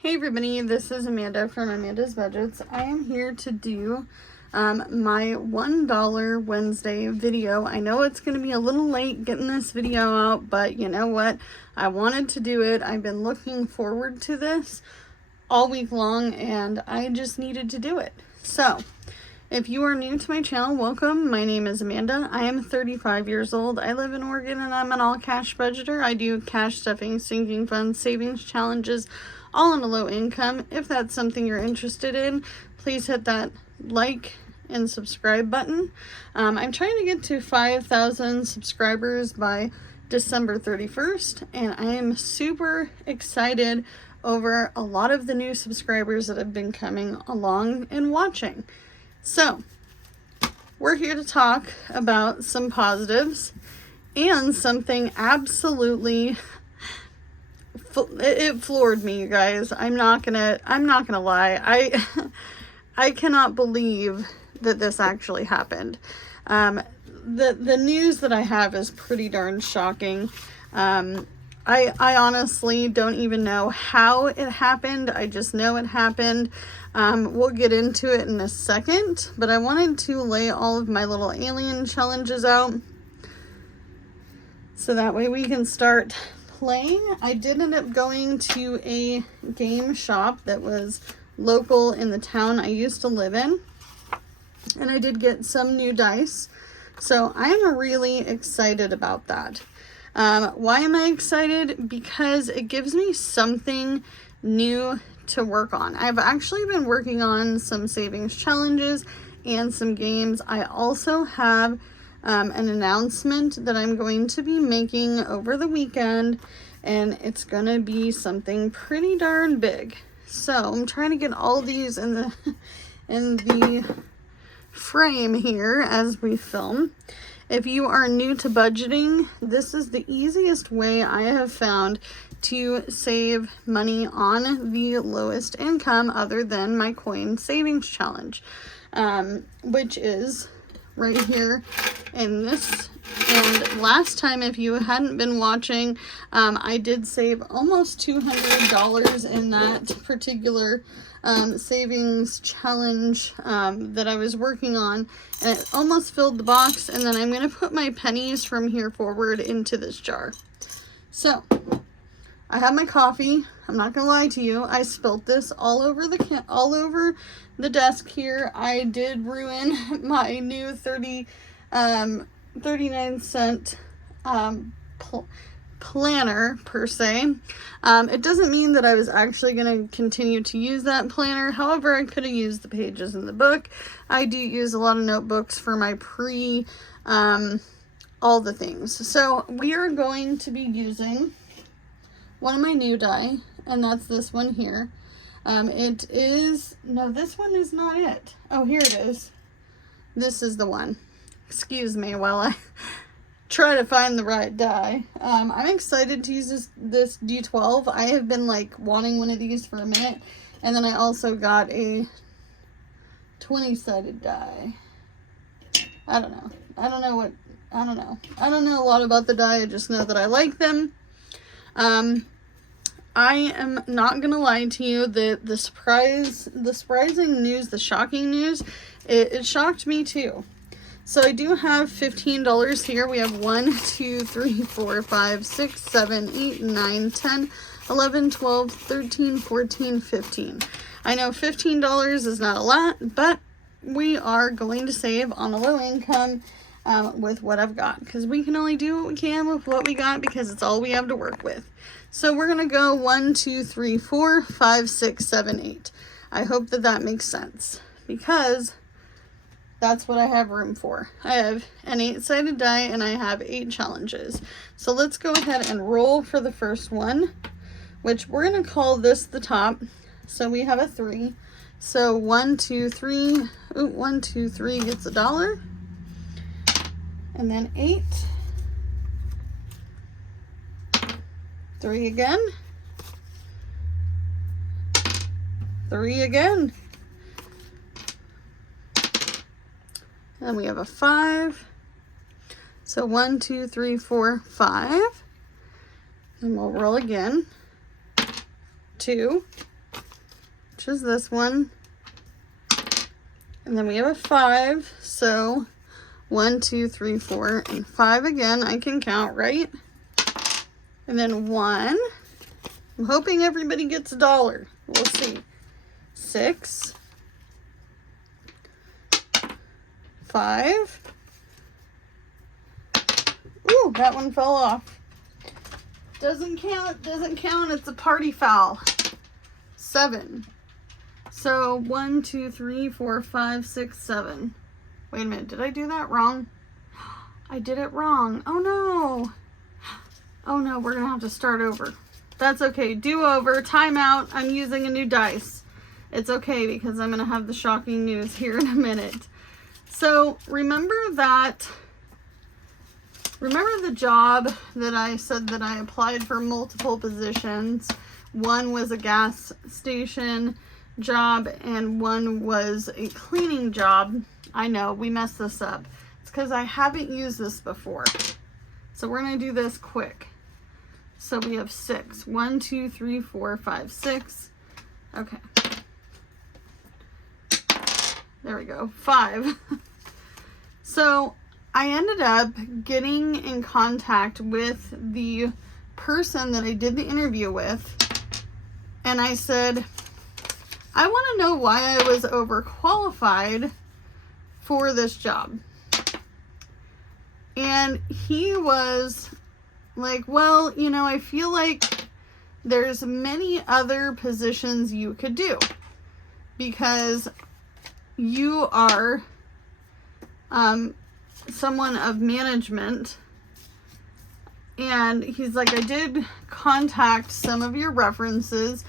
Hey everybody, this is Amanda from Amanda's Budgets. I am here to do my $1 Wednesday video. I know it's going to be a little late getting this video out, but you know what? I wanted to do it. I've been looking forward to this all week long and I just needed to do it. So, if you are new to my channel, welcome. My name is Amanda. I am 35 years old. I live in Oregon and I'm an all-cash budgeter. I do cash stuffing, sinking funds, savings challenges, all on a low income. If that's something you're interested in, please hit that like and subscribe button. I'm trying to get to 5,000 subscribers by December 31st, and I am super excited over a lot of the new subscribers that have been coming along and watching. So, we're here to talk about some positives and something absolutely, it floored me, you guys. I'm not gonna lie. I cannot believe that this actually happened. The news that I have is pretty darn shocking. I honestly don't even know how it happened. I just know it happened. We'll get into it in a second, but I wanted to lay all of my little alien challenges out so that way we can start playing. I did end up going to a game shop that was local in the town I used to live in, and I did get some new dice, so I'm really excited about that. Why am I excited? Because it gives me something new to work on. I've actually been working on some savings challenges and some games. I also have an announcement that I'm going to be making over the weekend, and it's gonna be something pretty darn big. So I'm trying to get all these in the frame here as we film. If you are new to budgeting, this is the easiest way I have found to save money on the lowest income other than my coin savings challenge, which is right here in this. And last time, if you hadn't been watching, I did save almost $200 in that particular savings challenge that I was working on, and it almost filled the box. And then I'm going to put my pennies from here forward into this jar. So I have my coffee. I'm not gonna lie to you, I spilt this all over the desk here. I did ruin my new 39-cent planner per se. It doesn't mean that I was actually going to continue to use that planner. However, I could have used the pages in the book. I do use a lot of notebooks for my all the things. So we are going to be using one of my new die, and that's this one here. No, this one is not it. Oh, here it is. This is the one. Excuse me while I try to find the right die. I'm excited to use this D12. I have been like wanting one of these for a minute, and then I also got a 20-sided die. I don't know a lot about the die. I just know that I like them. I am not gonna lie to you, the surprising news, the shocking news, it shocked me too. So I do have $15 here. We have 1, 2, 3, 4, 5, 6, 7, 8, 9, 10, 11, 12, 13, 14, 15. I know $15 is not a lot, but we are going to save on a low income with what I've got, because we can only do what we can with what we got, because it's all we have to work with. So we're gonna go 1, 2, 3, 4, 5, 6, 7, 8. I hope that makes sense, because that's what I have room for. I have an 8-sided die and I have 8 challenges. So let's go ahead and roll for the first one, which we're gonna call this the top. So we have a 3. So 1, 2, 3. Ooh, 1, 2, 3 gets $1. And then 8. 3 again. 3 again. And we have a 5. So 1, 2, 3, 4, 5. And we'll roll again. 2. which is this one. And then we have a 5. So 1, 2, 3, 4, and 5 again. I can count, right? And then 1. I'm hoping everybody gets $1. We'll see. 6. 5. Ooh, that one fell off. Doesn't count, doesn't count. It's a party foul. 7. So 1, 2, 3, 4, 5, 6, 7. Wait a minute, did I do that wrong? I did it wrong. Oh no. Oh no, we're gonna have to start over. That's okay. Do over. Timeout. I'm using a new dice. It's okay because I'm gonna have the shocking news here in a minute. So remember the job that I said that I applied for multiple positions? One was a gas station job and one was a cleaning job. I know we messed this up. It's because I haven't used this before. So we're going to do this quick. So we have 6. 1, 2, 3, 4, 5, 6. Okay. There we go. 5. So I ended up getting in contact with the person that I did the interview with, and I said, I want to know why I was overqualified for this job. And he was like, well, you know, I feel like there's many other positions you could do because you are someone of management. And he's like, I did contact some of your references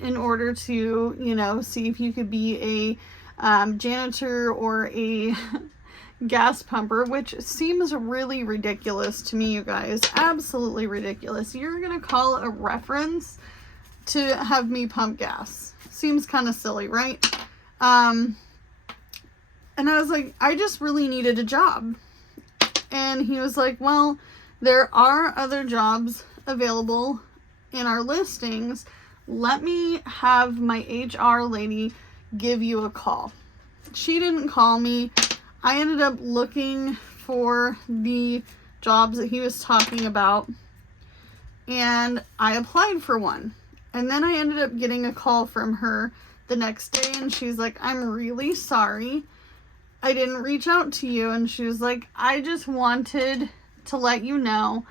in order to, you know, see if you could be a janitor or a gas pumper, which seems really ridiculous to me, you guys. Absolutely ridiculous. You're gonna call a reference to have me pump gas. Seems kind of silly, right? And I was like, I just really needed a job. And he was like, well, there are other jobs available in our listings. Let me have my HR lady give you a call. She didn't call me. I ended up looking for the jobs that he was talking about, and I applied for one. And then I ended up getting a call from her the next day, and she's like, I'm really sorry I didn't reach out to you. And she was like, I just wanted to let you know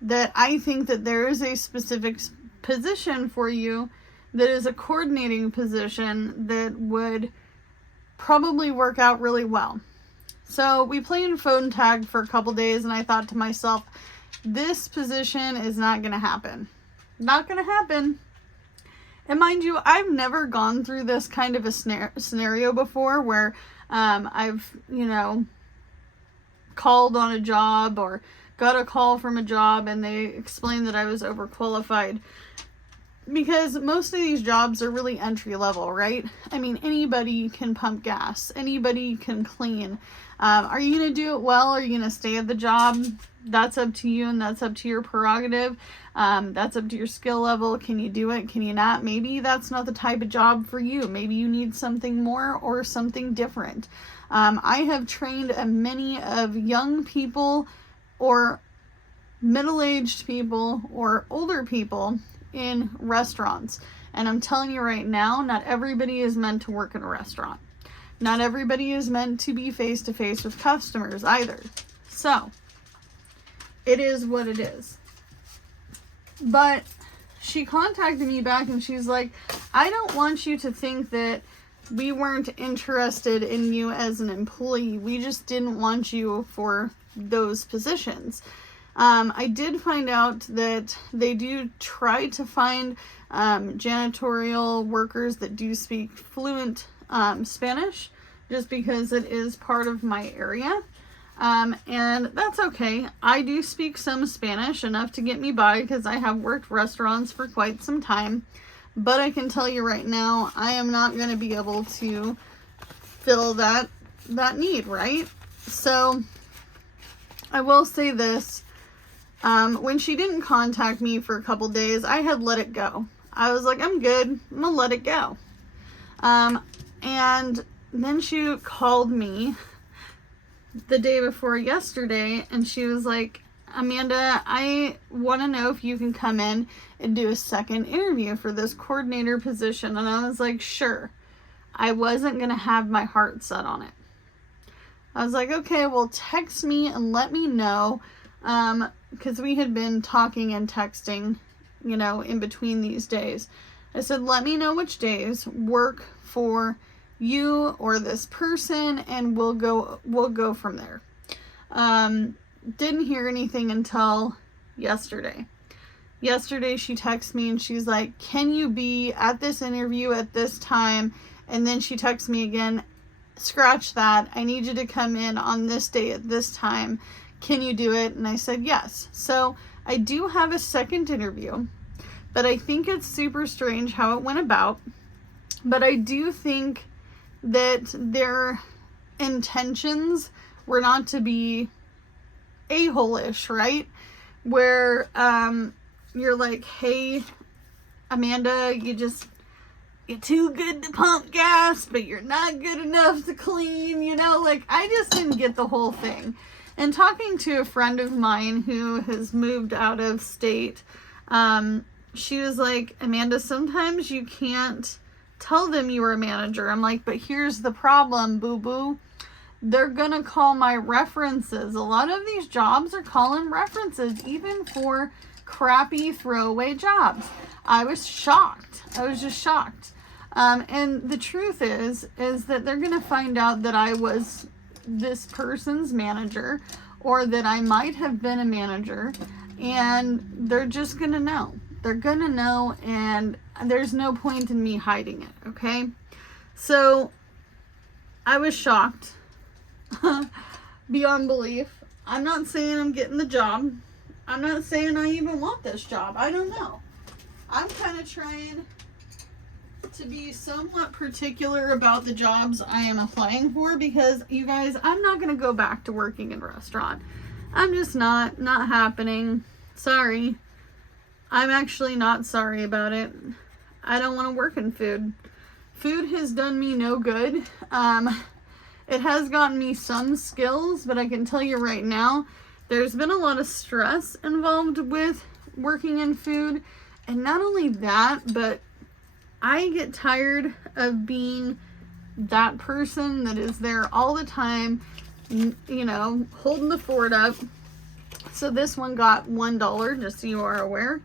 that I think that there is a specific position for you that is a coordinating position that would probably work out really well. So we played phone tag for a couple days, and I thought to myself, this position is not going to happen. Not going to happen. And mind you, I've never gone through this kind of a scenario before where I've, you know, called on a job or got a call from a job and they explained that I was overqualified. Because most of these jobs are really entry level, right? I mean, anybody can pump gas. Anybody can clean. Are you going to do it well? Are you going to stay at the job? That's up to you, and that's up to your prerogative. That's up to your skill level. Can you do it? Can you not? Maybe that's not the type of job for you. Maybe you need something more or something different. I have trained many of young people or middle-aged people or older people in restaurants. And I'm telling you right now, not everybody is meant to work in a restaurant. Not everybody is meant to be face-to-face with customers either. So, it is what it is. But she contacted me back and she's like, I don't want you to think that we weren't interested in you as an employee. We just didn't want you for those positions. I did find out that they do try to find janitorial workers that do speak fluent Spanish, just because it is part of my area. And that's okay. I do speak some Spanish, enough to get me by, because I have worked restaurants for quite some time. But I can tell you right now, I am not going to be able to fill that need, right? So I will say this. When she didn't contact me for a couple days, I had let it go. I was like, I'm good. I'm gonna let it go. And then she called me the day before yesterday, and she was like, Amanda, I want to know if you can come in and do a second interview for this coordinator position. And I was like, sure. I wasn't going to have my heart set on it. I was like, okay, well, text me and let me know. Because we had been talking and texting, you know, in between these days. I said, let me know which days work for you or this person, and we'll go from there. Didn't hear anything until yesterday. Yesterday she texts me and she's like, can you be at this interview at this time? And then she texts me again, scratch that, I need you to come in on this day at this time. Can you do it? And I said yes. So I do have a second interview, but I think it's super strange how it went about. But I do think that their intentions were not to be a-hole-ish, right? Where you're like, hey, Amanda, you're too good to pump gas, but you're not good enough to clean, you know? Like, I just didn't get the whole thing. And talking to a friend of mine who has moved out of state, she was like, Amanda, sometimes you can't tell them you were a manager. I'm like, but here's the problem, boo-boo. They're gonna call my references. A lot of these jobs are calling references, even for crappy throwaway jobs. I was shocked. I was just shocked. And the truth is that they're gonna find out that I was this person's manager, or that I might have been a manager, and they're just gonna know. They're gonna know, and there's no point in me hiding it, okay? So I was shocked beyond belief. I'm not saying I'm getting the job. I'm not saying I even want this job. I don't know. I'm kind of trying to be somewhat particular about the jobs I am applying for, because you guys, I'm not going to go back to working in a restaurant. I'm just not happening. Sorry. I'm actually not sorry about it. I don't want to work in food. Food has done me no good. It has gotten me some skills, but I can tell you right now, there's been a lot of stress involved with working in food. And not only that, but I get tired of being that person that is there all the time, you know, holding the fort up. So this one got $1, just so you are aware.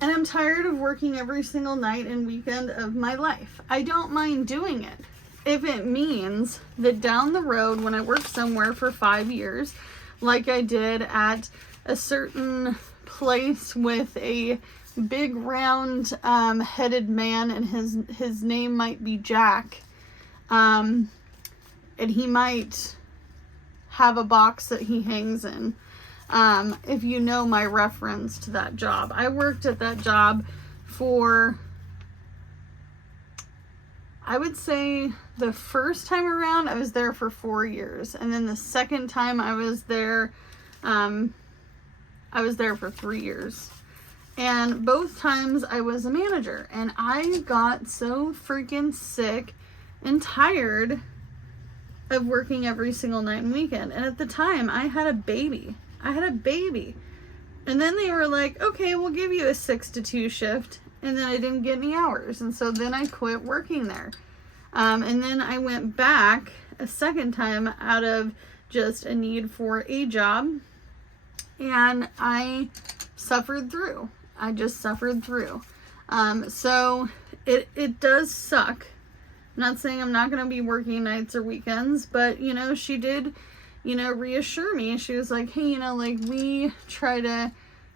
And I'm tired of working every single night and weekend of my life. I don't mind doing it if it means that down the road, when I work somewhere for 5 years, like I did at a certain place with a big round headed man, and his name might be Jack, and he might have a box that he hangs in. If you know my reference to that job, I worked at that job for, I would say the first time around I was there for 4 years, and then the second time I was there for 3 years. And both times I was a manager, and I got so freaking sick and tired of working every single night and weekend. And at the time I had a baby. And then they were like, okay, we'll give you a 6 to 2 shift. And then I didn't get any hours. And so then I quit working there. And then I went back a second time out of just a need for a job. And I suffered through. I just suffered through. So it does suck. I'm not saying I'm not going to be working nights or weekends, but, you know, she did, you know, reassure me. She was like, hey, you know, like, we try to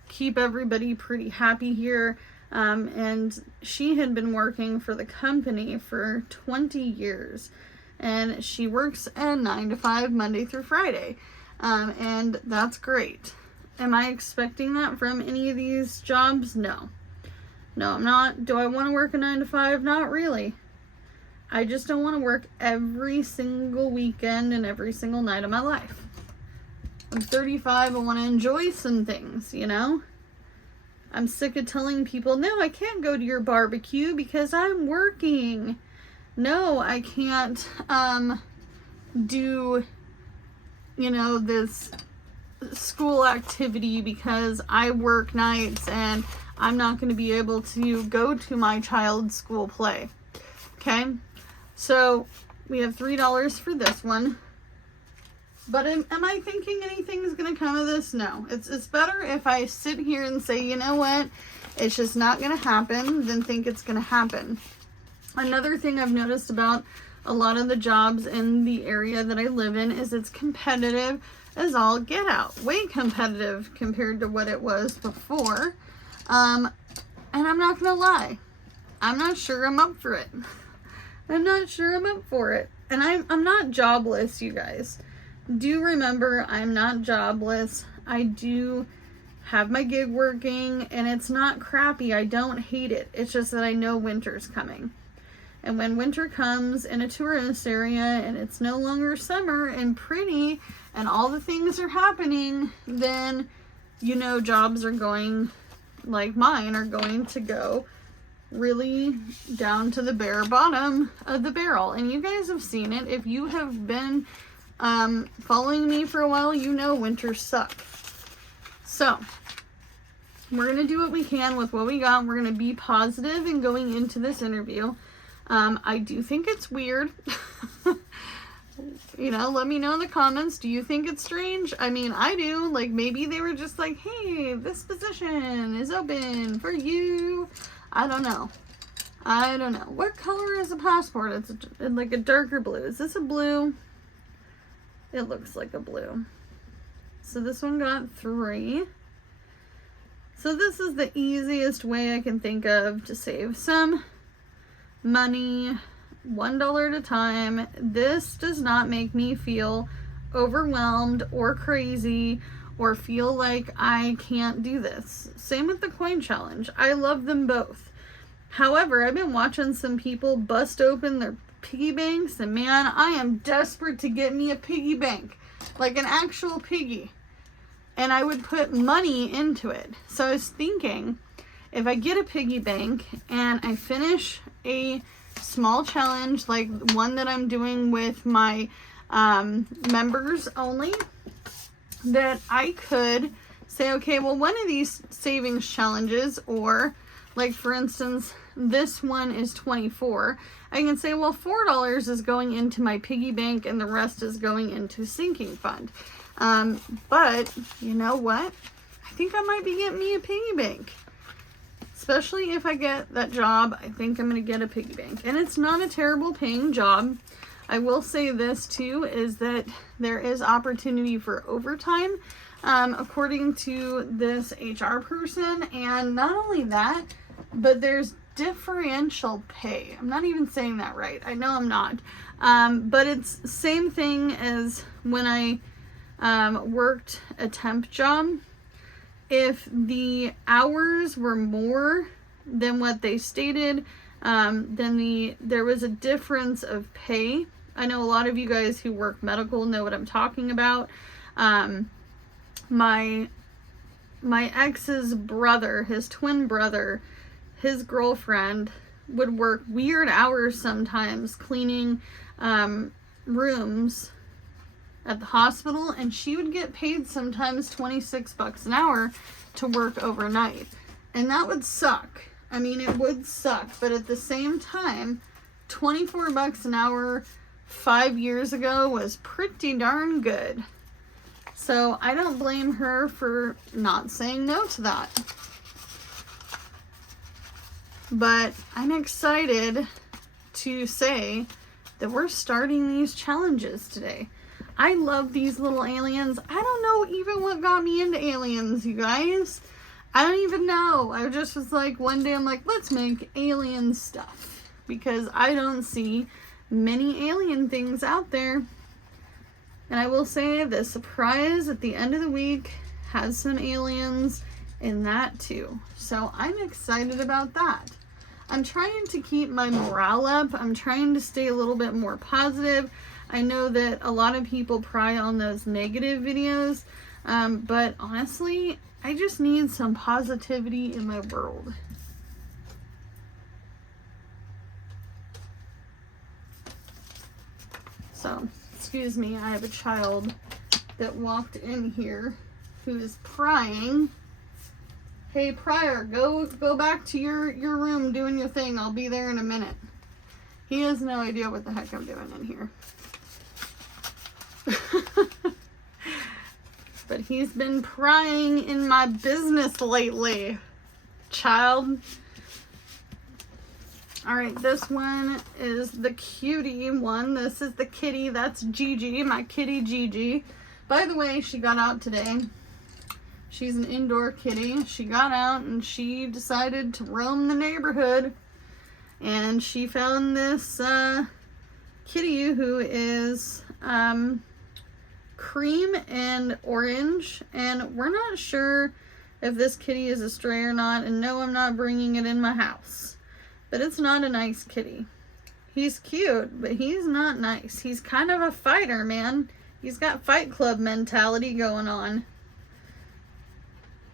keep everybody pretty happy here. And she had been working for the company for 20 years, and she works a 9 to 5 Monday through Friday. And that's great. Am I expecting that from any of these jobs? No. No, I'm not. Do I want to work a 9 to 5? Not really. I just don't want to work every single weekend and every single night of my life. I'm 35. I want to enjoy some things, you know? I'm sick of telling people, no, I can't go to your barbecue because I'm working. No, I can't do, you know, this school activity because I work nights and I'm not going to be able to go to my child's school play. Okay, so we have $3 for this one. But am I thinking anything's going to come of this? No. It's better if I sit here and say, you know what, it's just not going to happen than think it's going to happen. Another thing I've noticed about a lot of the jobs in the area that I live in is it's competitive as all get out. Way competitive compared to what it was before. And I'm not going to lie. I'm not sure I'm up for it. I'm not sure I'm up for it. And I'm not jobless, you guys. Do remember, I'm not jobless. I do have my gig working, and it's not crappy. I don't hate it. It's just that I know winter's coming. And when winter comes in a tourist area and it's no longer summer and pretty and all the things are happening, then, you know, jobs are going, like mine, are going to go really down to the bare bottom of the barrel. And you guys have seen it. If you have been following me for a while, you know winters suck. So we're gonna do what we can with what we got. We're gonna be positive in going into this interview. I do think it's weird. You know, let me know in the comments, do you think it's strange? I mean, I do. Like, maybe they were just like, hey, this position is open for you. I don't know. What color is a passport? It's like a darker blue. Is this a blue? It looks like a blue. So this one got 3. So this is the easiest way I can think of to save some money, $1 at a time. This does not make me feel overwhelmed or crazy or feel like I can't do this. Same with the coin challenge. I love them both. However, I've been watching some people bust open their piggy banks, and man, I am desperate to get me a piggy bank, like an actual piggy, and I would put money into it. So I was thinking, if I get a piggy bank and I finish a small challenge like one that I'm doing with my members only, that I could say, okay, well, one of these savings challenges, or like for instance, this one is 24. I can say, well, $4 is going into my piggy bank and the rest is going into sinking fund. But you know what? I think I might be getting me a piggy bank. Especially if I get that job, I think I'm going to get a piggy bank. And it's not a terrible paying job. I will say this too, is that there is opportunity for overtime, according to this HR person. And not only that, but there's differential pay. I'm not even saying that right. I know I'm not. But it's same thing as when I worked a temp job. If the hours were more than what they stated, then there was a difference of pay. I know a lot of you guys who work medical know what I'm talking about. My ex's brother, his twin brother, his girlfriend would work weird hours sometimes cleaning rooms at the hospital, and she would get paid sometimes $26 an hour to work overnight. And that would suck. I mean, it would suck, but at the same time, $24 an hour 5 years ago was pretty darn good. So I don't blame her for not saying no to that. But I'm excited to say that we're starting these challenges today. I love these little aliens. I don't know even what got me into aliens, you guys. I don't even know. I just was like, one day I'm like, let's make alien stuff. Because I don't see many alien things out there. And I will say the surprise at the end of the week has some aliens in that too. So I'm excited about that. I'm trying to keep my morale up. I'm trying to stay a little bit more positive. I know that a lot of people pry on those negative videos. But honestly, I just need some positivity in my world. So, excuse me, I have a child that walked in here who is prying. Hey, Pryor, go back to your room doing your thing. I'll be there in a minute. He has no idea what the heck I'm doing in here. But he's been prying in my business lately, child. Alright, this one is the cutie one. This is the kitty. That's Gigi, my kitty Gigi. By the way, she got out today. She's an indoor kitty. She got out and she decided to roam the neighborhood. And she found this kitty who is cream and orange. And we're not sure if this kitty is a stray or not. And no, I'm not bringing it in my house. But it's not a nice kitty. He's cute, but he's not nice. He's kind of a fighter, man. He's got Fight Club mentality going on.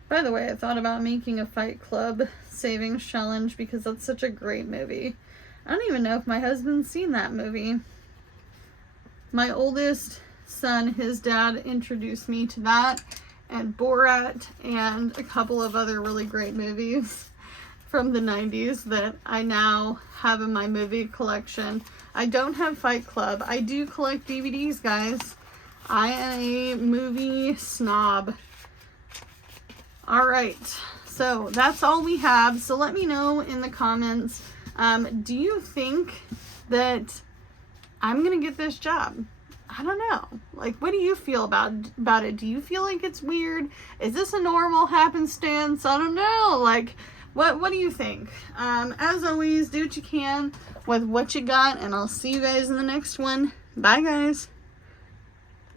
By the way, I thought about making a Fight Club savings challenge because that's such a great movie. I don't even know if my husband's seen that movie. My oldest son, his dad introduced me to that and Borat and a couple of other really great movies from the 90s that I now have in my movie collection. I don't have Fight Club. I do collect DVDs, guys. I am a movie snob. Alright, so that's all we have. So let me know in the comments, do you think that I'm gonna get this job? I don't know. Like, what do you feel about it? Do you feel like it's weird? Is this a normal happenstance? I don't know. Like, what do you think? As always, do what you can with what you got, and I'll see you guys in the next one. Bye, guys.